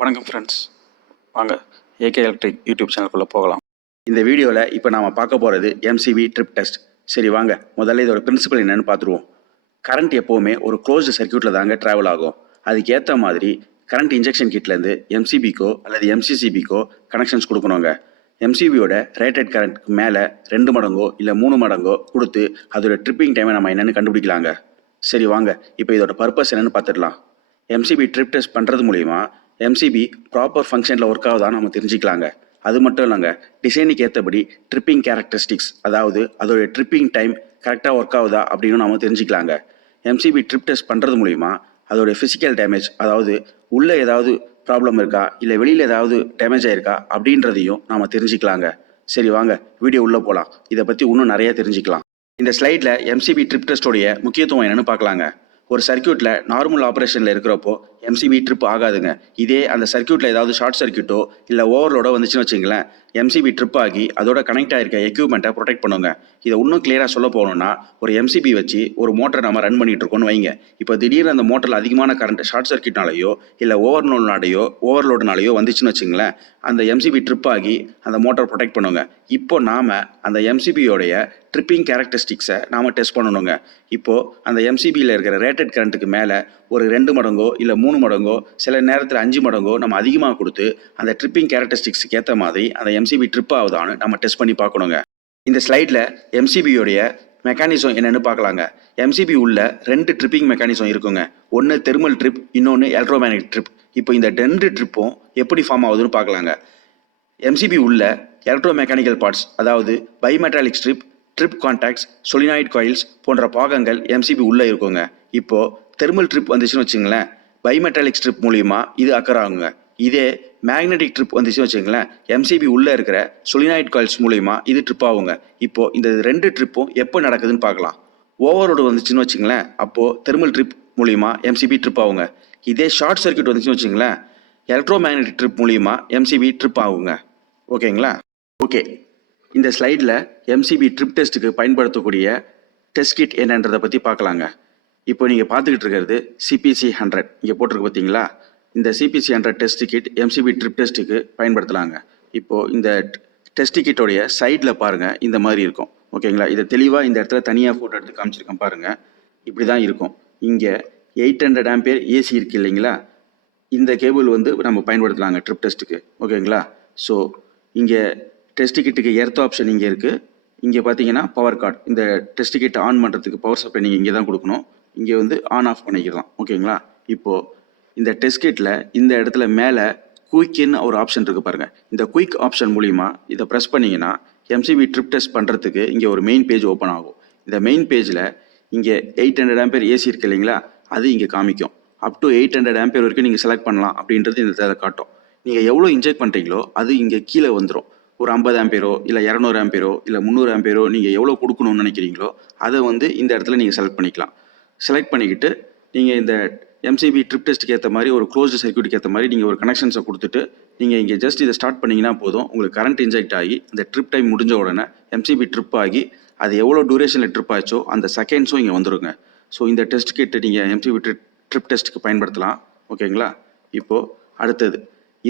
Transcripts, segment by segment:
வணக்கம் ஃப்ரெண்ட்ஸ், வாங்க AK electric YouTube சேனலுக்குள்ளே போகலாம். இந்த வீடியோவில் இப்போ நாம் பார்க்க போகிறது எம்சிபி ட்ரிப் டெஸ்ட். சரி வாங்க, முதல்ல இதோட பிரின்சிபல் என்னென்னு பார்த்துருவோம். கரண்ட் எப்போவுமே ஒரு க்ளோஸ்டு சர்க்யூட்டில் தாங்க ட்ராவல் ஆகும். அதுக்கு ஏற்ற மாதிரி கரண்ட் இன்ஜெக்ஷன் கிட்லேருந்து எம்சிபிக்கோ அல்லது எம்சிசிபிக்கோ கனெக்ஷன்ஸ் கொடுக்கணுங்க. எம்சிபியோட ரேட்டட் கரண்ட்க்கு மேலே 2 மடங்கோ இல்லை 3 மடங்கோ கொடுத்து அதோட ட்ரிப்பிங் டைமை நம்ம என்னென்னு கண்டுபிடிக்கலாங்க. சரி வாங்க, இப்போ இதோட பர்பஸ் என்னென்னு பார்த்துடலாம். எம்சிபி ட்ரிப் டெஸ்ட் பண்ணுறது மூலிமா எம்சிபி ப்ராப்பர் ஃபங்க்ஷனில் ஒர்க் ஆகுதான்னு நம்ம தெரிஞ்சுக்கலாங்க. அது மட்டும் இல்லைங்க, டிசைனுக்கு ஏற்றபடி ட்ரிப்பிங் கேரக்டரிஸ்டிக்ஸ், அதாவது அதோடைய ட்ரிப்பிங் டைம் கரெக்டாக ஒர்க் ஆகுதா அப்படின்னு நம்ம தெரிஞ்சுக்கலாங்க. எம்சிபி ட்ரிப் டெஸ்ட் பண்ணுறது மூலிமா அதோடைய ஃபிசிக்கல் டேமேஜ், அதாவது உள்ளே ஏதாவது ப்ராப்ளம் இருக்கா இல்லை வெளியில் ஏதாவது டேமேஜ் ஆயிருக்கா அப்படின்றதையும் நாம் தெரிஞ்சுக்கலாங்க. சரி வாங்க, வீடியோ உள்ளே போகலாம். இதை பற்றி இன்னும் நிறைய தெரிஞ்சுக்கலாம். இந்த ஸ்லைடில் எம்சிபி ட்ரிப் டெஸ்ட்டோடைய முக்கியத்துவம் என்னென்னு பார்க்கலாங்க. ஒரு சர்க்யூட்டில் நார்மல் ஆப்ரேஷனில் இருக்கிறப்போ எம்சிபி ட்ரிப் ஆகாதுங்க. இதே அந்த சர்க்யூட்டில் ஏதாவது ஷார்ட் சர்க்யூட்டோ இல்லை ஓவர்லோடோ வந்துச்சுன்னு வச்சுங்களேன், எம்சிபி ட்ரிப் ஆகி அதோட கனெக்ட் ஆகிருக்க எக்யூப்மெண்ட்டை ப்ரொடெக்ட் பண்ணுங்க. இதை இன்னும் கிளியராக சொல்ல போகணும்னா, ஒரு எம்சிபி வச்சு ஒரு மோட்டரை நம்ம ரன் பண்ணிட்டு இருக்கோம்னு வைங்க. இப்போ திடீர்னு அந்த மோட்டரில் அதிகமான கரண்ட் ஷார்ட் சர்க்யூட்னாலேயோ இல்லை ஓவர்லோடுனாலேயோ வந்துச்சுன்னு வச்சுங்களேன், அந்த எம்சிபி ட்ரிப் ஆகி அந்த மோட்டர் ப்ரொடெக்ட் பண்ணுங்க. இப்போ நாம் அந்த எம்சிபியோடைய ட்ரிப்பிங் கேரக்டரிஸ்டிக்ஸை நாம் டெஸ்ட் பண்ணணுங்க. இப்போது அந்த எம்சிபியில் இருக்கிற ரேட்டட் கரண்ட்டுக்கு மேலே ஒரு 2 மடங்கோ இல்லை 3 மடங்கோ சில நேரத்தில் 5 மடங்கோ நம்ம அதிகமாக கொடுத்து அந்த ட்ரிப்பிங் கேரக்டரிஸ்டிக்ஸுக்கு ஏற்ற மாதிரி அந்த எம்சிபி ட்ரிப் ஆகுதான்னு நம்ம டெஸ்ட் பண்ணி பார்க்கணுங்க. இந்த ஸ்லைடில் எம்சிபியோடைய மெக்கானிசம் என்னென்னு பார்க்கலாங்க. எம்சிபி உள்ள 2 ட்ரிப்பிங் மெக்கானிசம் இருக்குங்க. ஒன்று தெர்மல் ட்ரிப், இன்னொன்று எலக்ட்ரோமேக்னெட்டிக் ட்ரிப். இப்போ இந்த 2 ட்ரிப்பும் எப்படி ஃபார்ம் ஆகுதுன்னு பார்க்கலாங்க. எம்சிபி உள்ள எலக்ட்ரோமெக்கானிக்கல் பார்ட்ஸ், அதாவது bimetallic strip, trip contacts, solenoid coils போன்ற பாகங்கள் எம்சிபி உள்ளே இருக்குங்க. இப்போது தெர்மல் ட்ரிப் வந்துச்சுன்னு வச்சுங்களேன், பைமெட்டாலிக் ஸ்ட்ரிப் மூலிமா இது அக்கர் ஆகுங்க. இதே மேக்னெட்டிக் ட்ரிப் வந்துச்சுன்னு வச்சுங்களேன், எம்சிபி உள்ளே இருக்கிற சொலினாய்ட் காயில்ஸ் மூலிமா இது ட்ரிப் ஆகுங்க. இப்போது இந்த 2 ட்ரிப்பும் எப்போ நடக்குதுன்னு பார்க்கலாம். ஓவர்லோடு வந்துச்சுன்னு வச்சுங்களேன், அப்போது தெர்மல் ட்ரிப் மூலிமா எம்சிபி ட்ரிப் ஆகுங்க. இதே ஷார்ட் சர்க்யூட் வந்துச்சுன்னு வச்சுங்களேன், எலக்ட்ரோமேக்னெட்டிக் ட்ரிப் மூலிமா எம்சிபி ட்ரிப் ஆகுங்க. ஓகேங்களா? ஓகே, இந்த ஸ்லைடில் எம்சிபி ட்ரிப் டெஸ்ட்டுக்கு பயன்படுத்தக்கூடிய டெஸ்ட் கிட் என்னன்றதை பற்றி பார்க்கலாங்க. இப்போ நீங்கள் பார்த்துக்கிட்டு இருக்கிறது CPC 100 இங்கே போட்டிருக்கு பார்த்தீங்களா. இந்த CPC 100 test kit MCB trip டெஸ்ட்டுக்கு பயன்படுத்தலாங்க. இப்போது இந்த டெஸ்ட் கிட்டோடைய சைடில் பாருங்கள், இந்த மாதிரி இருக்கும். ஓகேங்களா? இதை தெளிவாக இந்த இடத்துல தனியாக ஃபோட்டோ எடுத்து காமிச்சிருக்கேன் பாருங்கள். இப்படி தான் இருக்கும். இங்கே 800 ஆம்பியர் ஏசி இருக்குது இல்லைங்களா, இந்த கேபிள் வந்து நம்ம பயன்படுத்தலாங்க ட்ரிப் டெஸ்ட்டுக்கு. ஓகேங்களா? ஸோ இங்கே டெஸ்ட் கிட்டுக்கு எர்த் ஆப்ஷன் இங்கே இருக்குது. இங்கே பார்த்தீங்கன்னா பவர் கார்டு. இந்த டெஸ்ட் கிட் ஆன் பண்ணுறதுக்கு பவர் சப்ளை நீங்கள் இங்கே தான் கொடுக்கணும். இங்கே வந்து ஆன் ஆஃப் பண்ணிக்கலாம். ஓகேங்களா? இப்போது இந்த டெஸ்ட் கிட்டில் இந்த இடத்துல மேலே குயிக்னு ஒரு ஆப்ஷன் இருக்குது பாருங்கள். இந்த குயிக் ஆப்ஷன் மூலிமா இதை ப்ரெஸ் பண்ணிங்கன்னா எம்சிபி ட்ரிப் டெஸ்ட் பண்ணுறதுக்கு இங்கே ஒரு மெயின் பேஜ் ஓப்பன் ஆகும். இந்த மெயின் பேஜில் இங்கே 800 ஆம்பியர் ஏசி இருக்குது இல்லைங்களா, அது இங்கே காமிக்கும். அப் டு 800 ஆம்பியர் வரைக்கும் நீங்கள் செலக்ட் பண்ணலாம் அப்படின்றது இந்த இதில் காட்டும். நீங்கள் எவ்வளோ இன்ஜெக்ட் பண்ணுறீங்களோ அது இங்கே கீழே வந்துடும். ஒரு 50 ஆம்பியரோ இல்லை 200 ஆம்பியரோ இல்லை 300 ஆம்பியரோ நீங்கள் எவ்வளோ கொடுக்கணும்னு நினைக்கிறீங்களோ அதை வந்து இந்த இடத்துல நீங்கள் செலக்ட் பண்ணிக்கலாம். செலக்ட் பண்ணிக்கிட்டு நீங்கள் இந்த எம்சிபி ட்ரிப் டெஸ்ட்டுக்கு ஏற்ற மாதிரி ஒரு க்ளோஸ்டு சர்க்யூட்டுக்கு ஏற்ற மாதிரி நீங்கள் ஒரு கனெக்ஷன்ஸை கொடுத்துட்டு நீங்கள் இங்கே ஜஸ்ட் இதை ஸ்டார்ட் பண்ணிங்கன்னா போதும். உங்களுக்கு கரண்ட் இன்ஜெக்ட் ஆகி அந்த ட்ரிப் டைம் முடிஞ்ச உடனே எம்சிபி ட்ரிப் ஆகி அது எவ்வளோ டியூரேஷனில் ட்ரிப் ஆச்சோ அந்த செகண்ட்ஸும் இங்கே வந்துடுங்க. ஸோ இந்த டெஸ்ட் கிட்ட நீங்கள் எம்சிபி ட்ரிப் டெஸ்ட்டுக்கு பயன்படுத்தலாம். ஓகேங்களா? இப்போது அடுத்தது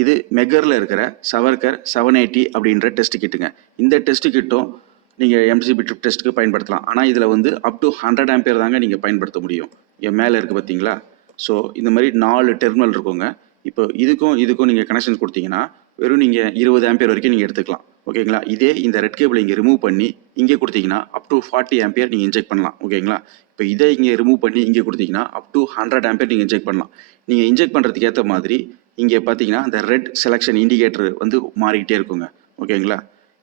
இது மெகரில் இருக்கிற சவர்கர் 780 அப்படின்ற டெஸ்ட் கிட்டுங்க. இந்த டெஸ்ட் கிட்டும் நீங்கள் எம்சிபி ட்ரிப் டெஸ்ட்டுக்கு பயன்படுத்தலாம். ஆனால் இதில் வந்து அப் டு 100 ஆம்பியர் தாங்க நீங்கள் பயன்படுத்த முடியும். இங்கே மேலே இருக்குது பார்த்தீங்களா. ஸோ இந்த மாதிரி 4 டெர்மினல் இருக்குங்க. இப்போ இதுக்கும் நீங்கள் கனெக்ஷன்ஸ் கொடுத்தீங்கன்னா வெறும் நீங்கள் 20 ஆம்பியர் வரைக்கும் நீங்கள் எடுத்துக்கலாம். ஓகேங்களா? இதே இந்த ரெட் கேபிள் இங்கே ரிமூவ் பண்ணி இங்கே கொடுத்தீங்கன்னா அப் டு 40 ஆம்பியர் நீங்கள் இன்ஜெக்ட் பண்ணலாம். ஓகேங்களா? இப்போ இதை இங்கே ரிமூவ் பண்ணி இங்கே கொடுத்தீங்கன்னா அப் டு 100 ஆம்பியர் நீங்கள் இன்ஜெக்ட் பண்ணலாம். நீங்கள் இன்ஜெக்ட் பண்ணுறதுக்கு ஏற்ற மாதிரி இங்கே பார்த்தீங்கன்னா அந்த ரெட் செலெக்ஷன் இண்டிகேட்டர் வந்து மாறிக்கிட்டே இருக்குங்க. ஓகேங்களா?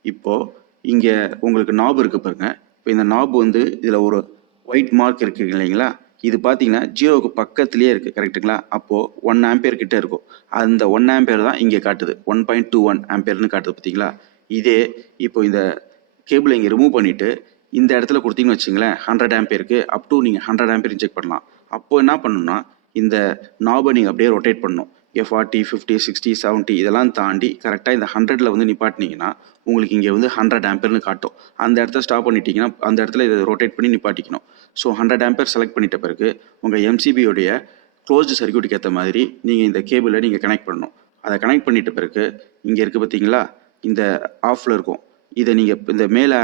இப்போது இங்கே உங்களுக்கு நாப் இருக்குது பாருங்கள். இப்போ இந்த நாப் வந்து இதில் ஒரு ஒயிட் மார்க் இருக்குது இல்லைங்களா, இது பார்த்தீங்கன்னா 0க்கு பக்கத்துலேயே இருக்குது. கரெக்டுங்களா? அப்போது 1 ஆம்பியர் கிட்டே இருக்கும். அந்த 1 ஆம்பியர் தான் இங்கே காட்டுது. 1.21 ஆம்பியர்னு காட்டுது பார்த்தீங்களா. இதே இப்போ இந்த கேபிளை இங்கே ரிமூவ் பண்ணிவிட்டு இந்த இடத்துல கொடுத்தீங்கன்னு வச்சுங்களேன், 100 ஆம்பியருக்கு அப் டு நீங்கள் 100 ஆம்பியர் இன்ஜெக்ட் பண்ணலாம். அப்போது என்ன பண்ணணும்னா இந்த நாபை நீங்கள் அப்படியே ரொட்டேட் பண்ணணும். 40, 50, 60, 70 இதெல்லாம் தாண்டி கரெக்டாக இந்த 100ல் வந்து நிப்பாட்டினீங்கன்னா உங்களுக்கு இங்கே வந்து 100 ஆம்பியர்னு காட்டும். அந்த இடத்த ஸ்டாப் பண்ணிட்டீங்கன்னா அந்த இடத்துல இதை ரொட்டேட் பண்ணி நிப்பாட்டிக்கணும். ஸோ 100 ஆம்பியர் செலக்ட் பண்ணிட்ட பிறகு உங்கள் எம்சிபியோடைய க்ளோஸ்டு சர்க்யூட்டுக்கு ஏற்ற மாதிரி நீங்கள் இந்த கேபிளை நீங்கள் கனெக்ட் பண்ணணும். அதை கனெக்ட் பண்ணிட்ட பிறகு இங்கே இருக்குது பார்த்தீங்களா, இந்த ஆஃபில் இருக்கும். இதை நீங்கள் இந்த மேலே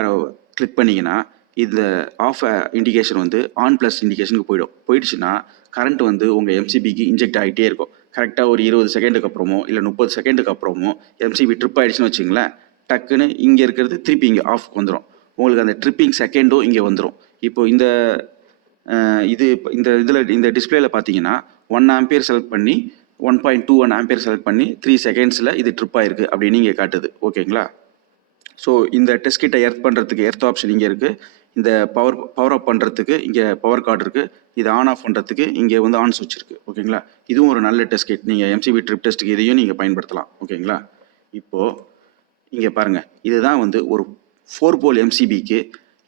கிளிக் பண்ணிங்கன்னா இந்த ஆஃப் இண்டிகேஷன் வந்து ஆன் ப்ளஸ் இண்டிகேஷனுக்கு போயிடுச்சுன்னா கரண்ட் வந்து உங்கள் எம்சிபிக்கு இன்ஜெக்ட் ஆகிட்டே இருக்கும். கரெக்டாக ஒரு 20 செகண்டுக்கு அப்புறமோ இல்லை 30 செகண்டுக்கு அப்புறமோ எம்சிபி ட்ரிப் ஆகிடுச்சுன்னு வச்சுங்களேன், டக்குன்னு இங்கே இருக்கிறது திருப்பி இங்கே ஆஃப்க்கு வந்துடும். உங்களுக்கு அந்த ட்ரிப்பிங் செகண்டும் இங்கே வந்துடும். இப்போது இந்த டிஸ்பிளேல பார்த்தீங்கன்னா 1 ஆம்பியர் செலக்ட் பண்ணி 1.21 ஆம்பியர் செலக்ட் பண்ணி 3 செகண்ட்ஸில் இது ட்ரிப் ஆயிருக்கு அப்படின்னு இங்கே காட்டுது. ஓகேங்களா? ஸோ இந்த டெஸ்ட் கிட்ட எர்த் பண்ணுறதுக்கு எர்த் ஆப்ஷன் இங்கே இருக்குது. இந்த பவர் அப் பண்ணுறதுக்கு இங்கே பவர் கார்டு இருக்குது. இது ஆன் ஆஃப் பண்ணுறதுக்கு இங்கே வந்து ஆன் சுவிட்ச் இருக்குது. ஓகேங்களா? இதுவும் ஒரு நல்ல டெஸ்ட் கிட். நீங்கள் எம்சிபி ட்ரிப் டெஸ்ட்டுக்கு இதையும் நீங்கள் பயன்படுத்தலாம். ஓகேங்களா? இப்போது இங்கே பாருங்கள், இதுதான் வந்து ஒரு 4 போல் எம்சிபிக்கு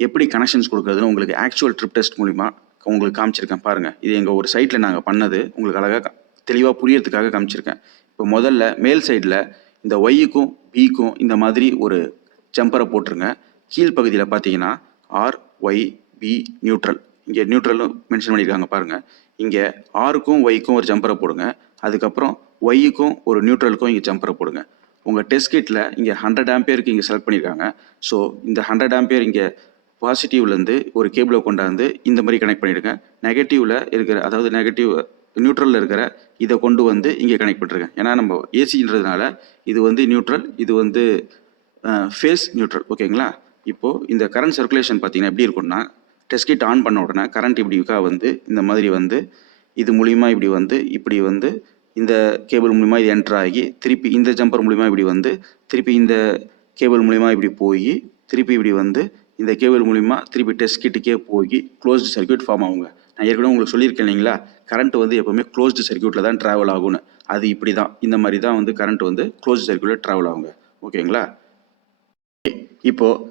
எப்படி கனெக்ஷன்ஸ் கொடுக்குறதுன்னு உங்களுக்கு ஆக்சுவல் ட்ரிப் டெஸ்ட் மூலிமா உங்களுக்கு காமிச்சிருக்கேன். பாருங்கள், இது எங்கள் ஒரு சைட்டில் நாங்கள் பண்ணது, உங்களுக்கு அழகாக தெளிவாக புரியறதுக்காக காமிச்சிருக்கேன். இப்போ முதல்ல மேல் சைடில் இந்த ஒய்க்கும் பிக்கும் இந்த மாதிரி ஒரு ஜம்பரை போட்டுருங்க. கீழ்ப்பகுதியில் பார்த்தீங்கன்னா ஆர் ஒய் பி நியூட்ரல், இங்கே நியூட்ரலும் மென்ஷன் பண்ணியிருக்காங்க பாருங்கள். இங்கே ஆருக்கும் ஒய்க்கும் ஒரு ஜம்பரை போடுங்க. அதுக்கப்புறம் ஒய்க்கும் ஒரு நியூட்ரலுக்கும் இங்கே ஜம்பரை போடுங்க. உங்கள் டெஸ்ட் கிட்டில் இங்கே 100 ஆம்பியருக்கு இங்கே செலக்ட் பண்ணியிருக்காங்க. ஸோ இந்த 100 ஆம்பியர் இங்கே பாசிட்டிவ்லேருந்து ஒரு கேபிளை கொண்டாந்து இந்த மாதிரி கனெக்ட் பண்ணிவிடுங்க. நெகட்டிவில் இருக்கிற, அதாவது நெகட்டிவ் நியூட்ரலில் இருக்கிற இதை கொண்டு வந்து இங்கே கனெக்ட் பண்ணிருக்கேன். ஏன்னா நம்ம ஏசின்றதுனால இது வந்து நியூட்ரல், இது வந்து ஃபேஸ் நியூட்ரல். ஓகேங்களா? இப்போது இந்த கரண்ட் சர்க்குலேஷன் பார்த்தீங்கன்னா எப்படி இருக்கும்னா, டெஸ்ட் கிட் ஆன் பண்ண உடனே கரண்ட் இப்படிக்கா வந்து இந்த மாதிரி வந்து இது மூலிமா இப்படி வந்து இந்த கேபிள் மூலிமா இது என்ட்ரு ஆகி திருப்பி இந்த ஜம்பர் மூலிமா இப்படி வந்து திருப்பி இந்த கேபிள் மூலிமா இப்படி போய் திருப்பி இப்படி வந்து இந்த கேபிள் மூலிமா திருப்பி டெஸ்ட் கிட்டுக்கே போய் க்ளோஸ்டு சர்க்யூட் ஃபார்ம் ஆகுங்க. நான் ஏற்கனவே உங்களுக்கு சொல்லியிருக்கேன் இல்லைங்களா, கரண்ட் வந்து எப்போவுமே க்ளோஸ்டு சர்க்யூட்டில் தான் ட்ராவல் ஆகும்னு. அது இப்படி தான், இந்த மாதிரி தான் வந்து கரண்ட் வந்து க்ளோஸ்டு சர்க்யூட்டில் ட்ராவல் ஆகுங்க. ஓகேங்களா? இப்போது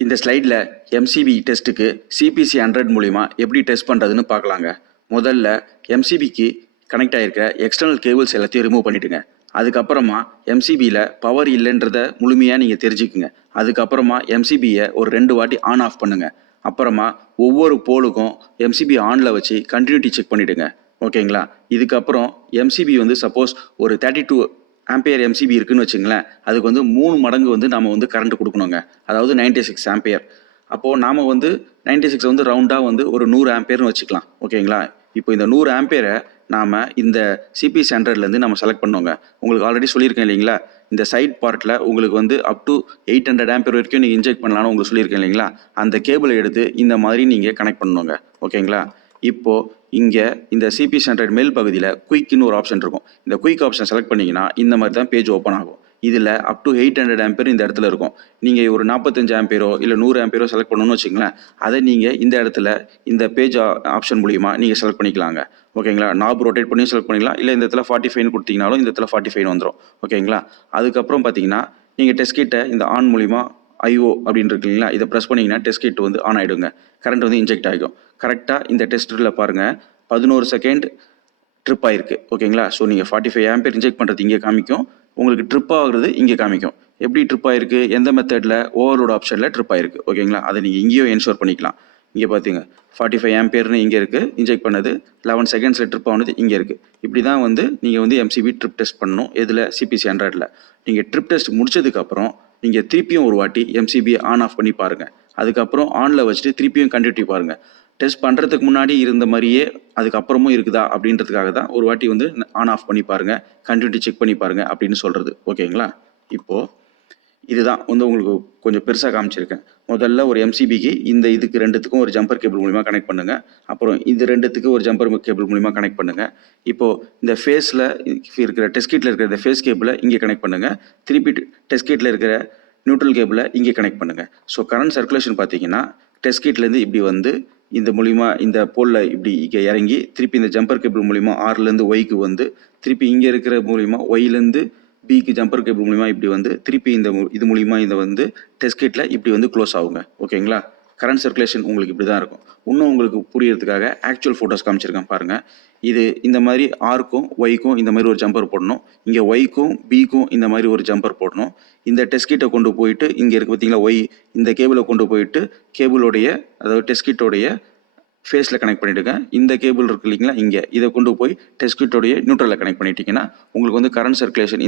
இந்த ஸ்லைடில் எம்சிபி டெஸ்ட்டுக்கு சிபிசி 100 மூலிமா எப்படி டெஸ்ட் பண்ணுறதுன்னு பார்க்கலாங்க. முதல்ல எம்சிபிக்கு கனெக்ட் ஆகிருக்க எக்ஸ்டர்னல் கேபிள்ஸ் எல்லாத்தையும் ரிமூவ் பண்ணிவிடுங்க. அதுக்கப்புறமா எம்சிபியில் பவர் இல்லைன்றத முழுமையாக நீங்கள் தெரிஞ்சுக்குங்க. அதுக்கப்புறமா எம்சிபியை ஒரு 2 வாட்டி ஆன் ஆஃப் பண்ணுங்கள். அப்புறமா ஒவ்வொரு போலுக்கும் எம்சிபி ஆனில் வச்சு கண்டினியூட்டி செக் பண்ணிவிடுங்க. ஓகேங்களா? இதுக்கப்புறம் எம்சிபி வந்து சப்போஸ் ஒரு 32 ஆம்பியர் எம்சிபி இருக்குன்னு வச்சுங்களேன், அதுக்கு வந்து 3 மடங்கு வந்து நாம் வந்து கரண்ட் கொடுக்கணுங்க. அதாவது 96 ஆம்பியர். அப்போது நாம் வந்து 96 வந்து ரவுண்டாக வந்து ஒரு 100 ஆம்பியர்னு வச்சுக்கலாம். ஓகேங்களா? இப்போ இந்த 100 ஆம்பியரை நாம் இந்த சிபிசி 100லேருந்து நம்ம செலக்ட் பண்ணோங்க. உங்களுக்கு ஆல்ரெடி சொல்லியிருக்கேன் இல்லைங்களா, இந்த சைட் பார்ட்டில் உங்களுக்கு வந்து அப் டு 800 ஆம்பியர் வரைக்கும் நீங்கள் இன்ஜெக்ட் பண்ணலான்னு உங்களுக்கு சொல்லியிருக்கேன் இல்லைங்களா, அந்த கேபிளை எடுத்து இந்த மாதிரி நீங்கள் கனெக்ட் பண்ணணுங்க. ஓகேங்களா? இப்போது இங்கே இந்த சிபிசி 100 மேல் பகுதியில் குயிக்னு ஒரு ஆப்ஷன் இருக்கும். இந்த குயிக் ஆப்ஷன் செலக்ட் பண்ணிங்கன்னா இந்த மாதிரி தான் பேஜ் ஓப்பன் ஆகும். இதில் அப் டு 800 ஆம்பியர் இந்த இடத்துல இருக்கும். நீங்கள் ஒரு 45 ஆம்பியரோ இல்லை 100 ஆம்பியரோ செலக்ட் பண்ணணும்னு வச்சுங்களேன், அதை நீங்கள் இந்த இடத்துல இந்த பேஜ் ஆப்ஷன் மூலிமா நீங்கள் செலக்ட் பண்ணிக்கலாங்க. ஓகேங்களா? நாப் ரொட்டேட் பண்ணி செலக்ட் பண்ணிக்கலாம். இல்லை இந்த இடத்துல 45 கொடுத்தீங்கனாலும் இந்த இடத்துல 45 வந்துடும். ஓகேங்களா? அதுக்கப்புறம் பார்த்தீங்கன்னா நீங்கள் டெஸ்ட் கிட்டை இந்த ஆன் மூலிமா ஐஓ அப்படின்னு இருக்கு இல்லைங்களா, இதை ப்ரெஸ் பண்ணிங்கன்னா டெஸ்ட் கிட் வந்து ஆன் ஆகிடுங்க. கரண்ட் வந்து இன்ஜெக்ட் ஆகிடும். கரெக்டாக இந்த டெஸ்ட்டில் பாருங்கள் 11 செகண்ட் ட்ரிப் ஆகிருக்கு. ஓகேங்களா? ஸோ நீங்கள் 45 ஆம்பியர் இன்ஜெக்ட் பண்ணுறது இங்கே காமிக்கும், உங்களுக்கு ட்ரிப் ஆகுறது இங்கே காமிக்கும். எப்படி ட்ரிப் ஆகிருக்கு, எந்த மெத்தடில், ஓவர்லோட் ஆப்ஷனில் ட்ரிப் ஆகிருக்கு. ஓகேங்களா? அதை நீங்கள் இங்கேயும் என்ஷோர் பண்ணிக்கலாம். இங்கே பார்த்தீங்க 45 ஆம்பியர்னு இங்கே இருக்குது, இன்ஜெக்ட் பண்ணது 11 செகண்ட்ஸில் ட்ரிப் ஆனது இங்கே இருக்குது. இப்படி தான் வந்து நீங்கள் வந்து எம்சிபி ட்ரிப் டெஸ்ட் பண்ணணும். இதில் சிபிசி 100ல் நீங்கள் ட்ரிப் டெஸ்ட் முடிச்சதுக்கப்புறம் நீங்கள் திருப்பியும் ஒரு வாட்டி எம்சிபி ஆன் ஆஃப் பண்ணி பாருங்கள். அதுக்கப்புறம் ஆனில் வச்சுட்டு திருப்பியும் கண்டினியூட்டி பாருங்கள். டெஸ்ட் பண்ணுறதுக்கு முன்னாடி இருந்த மாதிரியே அதுக்கப்புறமும் இருக்குதா அப்படின்றதுக்காக தான் ஒரு வாட்டி வந்து ஆன் ஆஃப் பண்ணி பாருங்கள், கண்டினியூட்டி செக் பண்ணி பாருங்கள் அப்படின்னு சொல்கிறது. ஓகேங்களா? இப்போது இதுதான் வந்து உங்களுக்கு கொஞ்சம் பெருசாக காமிச்சிருக்கேன். முதல்ல ஒரு எம்சிபிக்கு இதுக்கு 2த்துக்கும் ஒரு ஜம்பர் கேபிள் மூலிமா கனெக்ட் பண்ணுங்கள். அப்புறம் இது 2த்துக்கு ஒரு ஜம்பர் கேபிள் மூலிமா கனெக்ட் பண்ணுங்கள். இப்போது இந்த ஃபேஸில் இருக்கிற டெஸ்ட் கிட்டில் இருக்கிற இந்த ஃபேஸ் கேபிளை இங்கே கனெக்ட் பண்ணுங்கள். திருப்பி டெஸ்ட் கிட்டில் இருக்கிற நியூட்ரல் கேபிளை இங்கே கனெக்ட் பண்ணுங்கள். ஸோ கரண்ட் சர்க்குலேஷன் பார்த்தீங்கன்னா டெஸ்ட் கிட்லேருந்து இப்படி வந்து இந்த மூலிமா இந்த போலில் இப்படி இங்கே இறங்கி திருப்பி இந்த ஜம்பர் கேபிள் மூலிமா ஆர்லேருந்து ஒய்க்கு வந்து திருப்பி இங்கே இருக்கிற மூலிமா ஒய்லேருந்து பிக்கு ஜம்பர் கேபிள் மூலிமா இப்படி வந்து திருப்பி இது மூலிமா இதை வந்து டெஸ்ட் கிட்டில் இப்படி வந்து க்ளோஸ் ஆகுங்க. ஓகேங்களா? கரண்ட் சர்க்குலேஷன் உங்களுக்கு இப்படி தான் இருக்கும். இன்னும் உங்களுக்கு புரியறதுக்காக ஆக்சுவல் ஃபோட்டோஸ் காமிச்சிருக்கேன் பாருங்கள். இது இந்த மாதிரி ஆர்க்கும் ஒய்க்கும் இந்த மாதிரி ஒரு ஜம்பர் போடணும். இங்கே ஒய்க்கும் பிக்கும் இந்த மாதிரி ஒரு ஜம்பர் போடணும். இந்த டெஸ்ட் கிட்டை கொண்டு போயிட்டு இங்கே இருக்குது பார்த்தீங்களா ஒய், இந்த கேபிளை கொண்டு போயிட்டு கேபிளோடைய, அதாவது டெஸ்ட் கிட்டோடைய ஃபேஸில் கனெக்ட் பண்ணிவிடுங்க. இந்த கேபிள் இருக்குது இல்லைங்களா, இங்கே இதை கொண்டு போய் டெஸ்ட் கிட்டோடைய நியூட்ரலில் கனெக்ட் பண்ணிட்டீங்கன்னா உங்களுக்கு வந்து கரண்ட் சர்க்குலேஷன்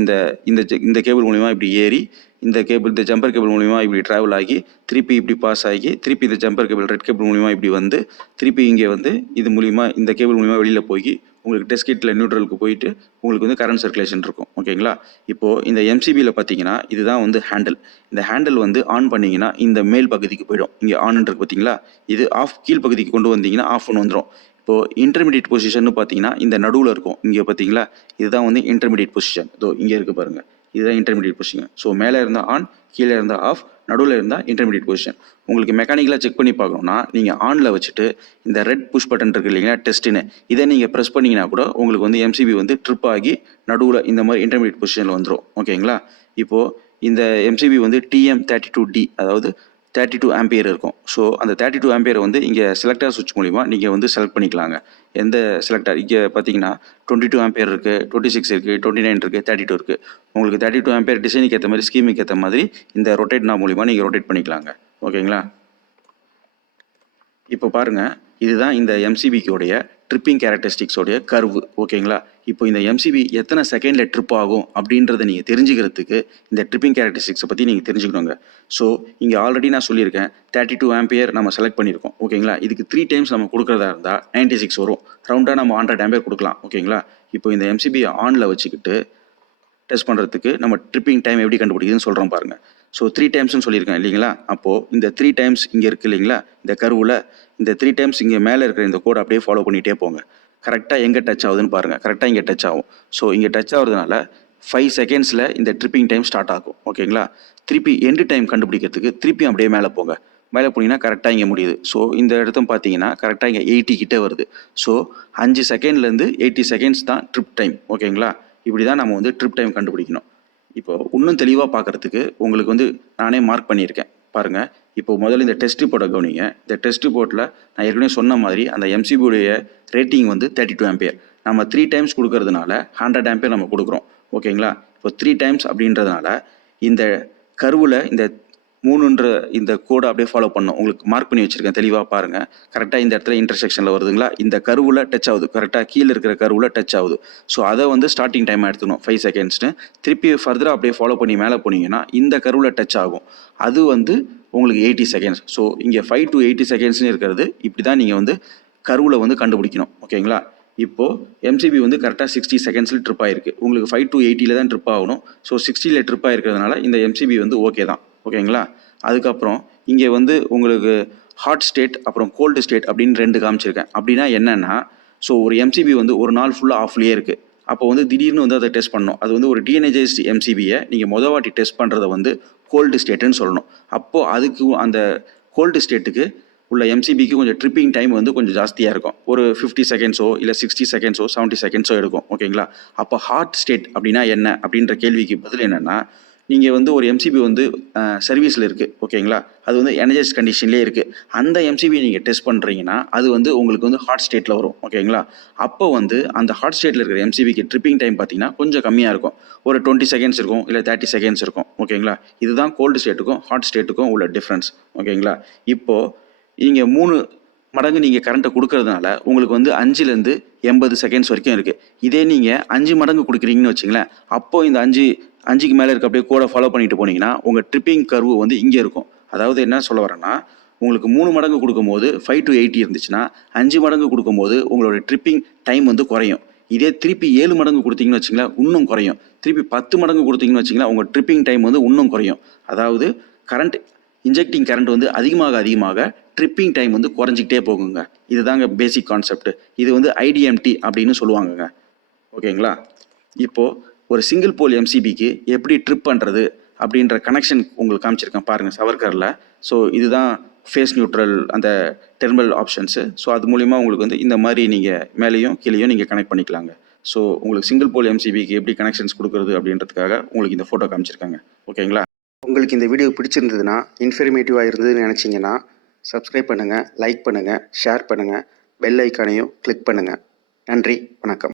இந்த கேபிள் மூலிமா இப்படி ஏறி இந்த ஜம்பர் கேபிள் மூலிமா இப்படி ட்ராவல் ஆகி திருப்பி இப்படி பாஸ் ஆகி திருப்பி இந்த ஜம்பர் கேபிள் ரெட் கேபிள் மூலிமா இப்படி வந்து திருப்பி இங்கே வந்து இது மூலிமா இந்த கேபிள் மூலிமா வெளியில் போய் உங்களுக்கு டெஸ்ட் கிட்டில் நியூட்ரலுக்கு போயிட்டு உங்களுக்கு வந்து கரண்ட் சர்க்குலேஷன் இருக்கும். ஓகேங்களா. இப்போது இந்த எம்சிபியில் பார்த்தீங்கன்னா இதுதான் வந்து ஹேண்டில். இந்த ஹேண்டில் வந்து ஆன் பண்ணிங்கன்னா இந்த மேல் பகுதிக்கு போயிடும். இங்கே ஆன் இருக்கு பார்த்தீங்களா, இது ஆஃப் கீழ் பகுதிக்கு கொண்டு வந்தீங்கன்னா ஆஃப் ஒன்று வந்துடும். இப்போது இன்டர்மீடியட் பொசிஷன் பார்த்தீங்கன்னா இந்த நடுவில் இருக்கும். இங்கே பார்த்தீங்களா, இதுதான் வந்து இன்டர்மீடியட் பொசிஷன். இதோ இங்கே இருக்குது பாருங்கள், இதுதான் இன்டர்மீடியட் பொசிஷன். ஸோ மேலே இருந்தால் ஆன், கீழே இருந்தால் ஆஃப், நடுவில் இருந்தால் இன்டர்மீடியட் பொசிஷன். உங்களுக்கு மெக்கானிக்கலாக செக் பண்ணி பார்க்கணும்னா நீங்கள் ஆனில் வச்சுட்டு இந்த ரெட் புஷ் பட்டன் இருக்குது இல்லைங்களா, டெஸ்ட்டுன்னு, இதை நீங்கள் ப்ரெஸ் பண்ணிங்கன்னா கூட உங்களுக்கு வந்து எம்சிபி வந்து ட்ரிப் ஆகி நடுவில் இந்த மாதிரி இன்டர்மீடியட் பொசிஷனில் வந்துடும். ஓகேங்களா. இப்போது இந்த எம்சிபி வந்து TM32D, அதாவது 32 ஆம்பியர் இருக்கும். ஸோ அந்த 32 ஆம்பியரை வந்து இங்கே செலக்டர் சுவிட்ச் மூலிமா நீங்கள் வந்து செலக்ட் பண்ணிக்கலாங்க. எந்த செலக்டர் இங்கே பார்த்தீங்கன்னா 22 ஆம்பியர் இருக்குது, 26 இருக்குது, 29 இருக்குது, 32 இருக்குது. உங்களுக்கு 32 ஆம்பியர் டிசைனுக்கு ஏற்ற மாதிரி, ஸ்கீமுக்கு ஏற்ற மாதிரி இந்த ரொட்டேட் நாப் மூலிமா நீங்கள் ரொட்டேட் பண்ணிக்கலாங்க. ஓகேங்களா. இப்போ பாருங்கள், இதுதான் இந்த எம்சிபிக்குடைய ட்ரிப்பிங் கேரக்டரிஸ்டிக்ஸோடைய கர்வு. ஓகேங்களா. இப்போ இந்த எம்சிபி எத்தனை செகண்டில் ட்ரிப் ஆகும் அப்படின்றத நீங்கள் தெரிஞ்சுக்கிறதுக்கு இந்த ட்ரிப்பிங் கேரக்டரிஸ்டிக்ஸை பற்றி நீங்கள் தெரிஞ்சுக்கணுங்க. ஸோ இங்கே ஆல்ரெடி நான் சொல்லியிருக்கேன் 32 ஆம்பியர் நம்ம செலக்ட் பண்ணியிருக்கோம். ஓகேங்களா. இதுக்கு 3 டைம்ஸ் நம்ம கொடுக்குறதா இருந்தால் 96 வரும். ரவுண்டாக நம்ம 100 ஆம்பியர் கொடுக்கலாம். ஓகேங்களா. இப்போ இந்த எம்சிபியை ஆனில் வச்சுக்கிட்டு டெஸ்ட் பண்ணுறதுக்கு நம்ம ட்ரிப்பிங் டைம் எப்படி கண்டுபிடிக்குதுன்னு சொல்கிறோம் பாருங்கள். ஸோ 3 டைம்ஸ்னு சொல்லியிருக்கேன் இல்லைங்களா. அப்போது இந்த 3 டைம்ஸ் இங்கே இருக்குது இல்லைங்களா, இந்த கர்வில் இந்த 3 டைம்ஸ் இங்கே மேலே இருக்கிற இந்த கோடை அப்படியே ஃபாலோ பண்ணிகிட்டே போங்க. கரெக்டாக எங்கே டச் ஆகுதுன்னு பாருங்கள். கரெக்டாக இங்கே டச் ஆகும். ஸோ இங்கே டச் ஆகுறதுனால 5 செகண்ட்ஸில் இந்த ட்ரிப்பிங் டைம் ஸ்டார்ட் ஆகும். ஓகேங்களா. திருப்பி எண்டு டைம் கண்டுபிடிக்கிறதுக்கு திருப்பி அப்படியே மேலே போங்க. மேலே போனீங்கன்னா கரெக்டாக இங்கே முடியுது. ஸோ இந்த இடத்த பார்த்தீங்கன்னா கரெக்டாக இங்கே 80 கிட்டே வருது. ஸோ 5 செகண்ட்லேருந்து 80 செகண்ட்ஸ் தான் ட்ரிப் டைம். ஓகேங்களா. இப்படி தான் நம்ம வந்து ட்ரிப் டைம் கண்டுபிடிக்கணும். இப்போ இன்னும் தெளிவாக பார்க்குறதுக்கு உங்களுக்கு வந்து நானே மார்க் பண்ணியிருக்கேன் பாருங்கள். இப்போ முதல்ல இந்த டெஸ்ட் ரிப்போர்ட்டை கவனிங்க. இந்த டெஸ்ட் ரிப்போர்ட்டில் நான் ஏற்கனவே சொன்ன மாதிரி அந்த எம்சிபியுடைய ரேட்டிங் வந்து 32 ஆம்பியர். நம்ம 3 டைம்ஸ் கொடுக்கறதுனால 100 ஆம்பியர் நம்ம கொடுக்குறோம். ஓகேங்களா. இப்போ 3 டைம்ஸ் அப்படின்றதுனால இந்த கர்வில் இந்த 3ன்ற இந்த கோடை அப்படியே ஃபாலோ பண்ணணும். உங்களுக்கு மார்க் பண்ணி வச்சுருக்கேன், தெளிவாக பாருங்கள். கரெக்டாக இந்த இடத்துல இன்டர்செக்ஷனில் வருதுங்களா, இந்த கர்வில் டச் ஆகுது, கரெக்டாக கீழே இருக்கிற கர்வில் டச் ஆகுது. ஸோ அதை வந்து ஸ்டார்டிங் டைமாக எடுத்துக்கணும் 5 செகண்ட்ஸ்னு. திருப்பி ஃபர்தராக அப்படியே ஃபாலோ பண்ணி மேலே போனீங்கன்னா இந்த கர்வில் டச் ஆகும், அது வந்து உங்களுக்கு 80 செகண்ட்ஸ். ஸோ இங்கே 5 to 80 செகண்ட்ஸ்னு இருக்கிறது இப்படி தான் நீங்கள் வந்து கர்வில் வந்து கண்டுபிடிக்கணும். ஓகேங்களா. இப்போது எம்சிபி வந்து கரெக்டாக 60 செகண்ட்ஸில் ட்ரிப் ஆகிருக்கு. உங்களுக்கு 5 to 80 தான் ட்ரிப் ஆகணும். ஸோ 60 ட்ரிப் ஆகிருக்கிறதுனால இந்த எம்சிபி வந்து ஓகே தான். ஓகேங்களா. அதுக்கப்புறம் இங்கே வந்து உங்களுக்கு ஹாட் ஸ்டேட் அப்புறம் கோல்டு ஸ்டேட் அப்படின்னு 2 காமிச்சிருக்கேன். அப்படின்னா என்னென்னா, ஸோ ஒரு எம்சிபி வந்து ஒரு நாள் ஃபுல்லாக ஆஃப்லேயே இருக்குது. அப்போ வந்து திடீர்னு வந்து அதை டெஸ்ட் பண்ணணும். அது வந்து ஒரு டீஎனர்ஜைஸ்டு எம்சிபியை நீங்கள் மொதல் வாட்டி டெஸ்ட் பண்ணுறதை வந்து கோல்டு ஸ்டேட்டுன்னு சொல்லணும். அப்போது அதுக்கு அந்த கோல்டு ஸ்டேட்டுக்கு உள்ள எம்சிபிக்கு கொஞ்சம் ட்ரிப்பிங் டைம் வந்து கொஞ்சம் ஜாஸ்தியாக இருக்கும். ஒரு 50 செகண்ட்ஸோ இல்லை 60 செகண்ட்ஸோ 70 செகண்ட்ஸோ எடுக்கும். ஓகேங்களா. அப்போ ஹாட் ஸ்டேட் அப்படின்னா என்ன அப்படின்ற கேள்விக்கு பதில் என்னென்னா, நீங்கள் வந்து ஒரு எம்சிபி வந்து சர்வீஸில் இருக்குது. ஓகேங்களா. அது வந்து எனர்ஜைஸ் கண்டிஷன்லேயே இருக்குது. அந்த எம்சிபி நீங்கள் டெஸ்ட் பண்ணுறீங்கன்னா அது வந்து உங்களுக்கு வந்து ஹாட் ஸ்டேட்டில் வரும். ஓகேங்களா. அப்போ வந்து அந்த ஹாட் ஸ்டேட்டில் இருக்கிற எம்சிபிக்கு ட்ரிப்பிங் டைம் பார்த்தீங்கன்னா கொஞ்சம் கம்மியாக இருக்கும். ஒரு 20 செகண்ட்ஸ் இருக்கும், இல்லை 30 செகண்ட்ஸ் இருக்கும். ஓகேங்களா. இதுதான் கோல்டு ஸ்டேட்டுக்கும் ஹாட் ஸ்டேட்டுக்கும் உள்ள டிஃப்ரென்ஸ். ஓகேங்களா. இப்போது நீங்கள் 3 மடங்கு நீங்கள் கரண்ட்டை கொடுக்கறதுனால உங்களுக்கு வந்து 5லேருந்து 80 செகண்ட்ஸ் வரைக்கும் இருக்குது. இதே நீங்கள் 5 மடங்கு கொடுக்குறீங்கன்னு வச்சுங்களேன், அப்போது இந்த 5க்கு மேலே இருக்க அப்படியே கோடை ஃபாலோ பண்ணிட்டு போனீங்கன்னா உங்கள் ட்ரிப்பிங் கர்வு வந்து இங்கே இருக்கும். அதாவது என்ன சொல்ல வரேன்னா, உங்களுக்கு 3 மடங்கு கொடுக்கும்போது 5 to 80 இருந்துச்சுன்னா 5 மடங்கு கொடுக்கும்போது உங்களோட ட்ரிப்பிங் டைம் வந்து குறையும். இதே திருப்பி 7 மடங்கு கொடுத்தீங்கன்னு வச்சுங்களேன் இன்னும் குறையும். திருப்பி 10 மடங்கு கொடுத்தீங்கன்னு வச்சுங்களேன் உங்கள் ட்ரிப்பிங் டைம் வந்து இன்னும் குறையும். அதாவது கரண்ட் இன்ஜெக்டிங் கரண்ட் வந்து அதிகமாக ட்ரிப்பிங் டைம் வந்து குறைஞ்சிக்கிட்டே போகுங்க. இதுதாங்க பேசிக் கான்செப்ட். இது வந்து IDMT அப்படின்னு சொல்லுவாங்கங்க. ஓகேங்களா. இப்போது ஒரு சிங்கிள் போல் எம்சிபிக்கு எப்படி ட்ரிப் பண்ணுறது அப்படின்ற கனெக்ஷன் உங்களுக்கு காமிச்சிருக்கேன் பாருங்கள் சவர்கரில். ஸோ இதுதான் ஃபேஸ் நியூட்ரல் அந்த டெர்மினல் ஆப்ஷன்ஸு. ஸோ அது மூலிமா உங்களுக்கு வந்து இந்த மாதிரி நீங்கள் மேலேயும் கீழேயும் நீங்கள் கனெக்ட் பண்ணிக்கலாங்க. ஸோ உங்களுக்கு சிங்கிள் போல் எம்சிபிக்கு எப்படி கனெக்ஷன்ஸ் கொடுக்குறது அப்படின்றதுக்காக உங்களுக்கு இந்த ஃபோட்டோ காமிச்சிருக்காங்க. ஓகேங்களா. உங்களுக்கு இந்த வீடியோ பிடிச்சிருந்ததுன்னா, இன்ஃபர்மேட்டிவாக இருந்ததுன்னு நினச்சிங்கன்னா சப்ஸ்கிரைப் பண்ணுங்கள், லைக் பண்ணுங்கள், ஷேர் பண்ணுங்கள், பெல் ஐக்கானையும் கிளிக் பண்ணுங்கள். நன்றி, வணக்கம்.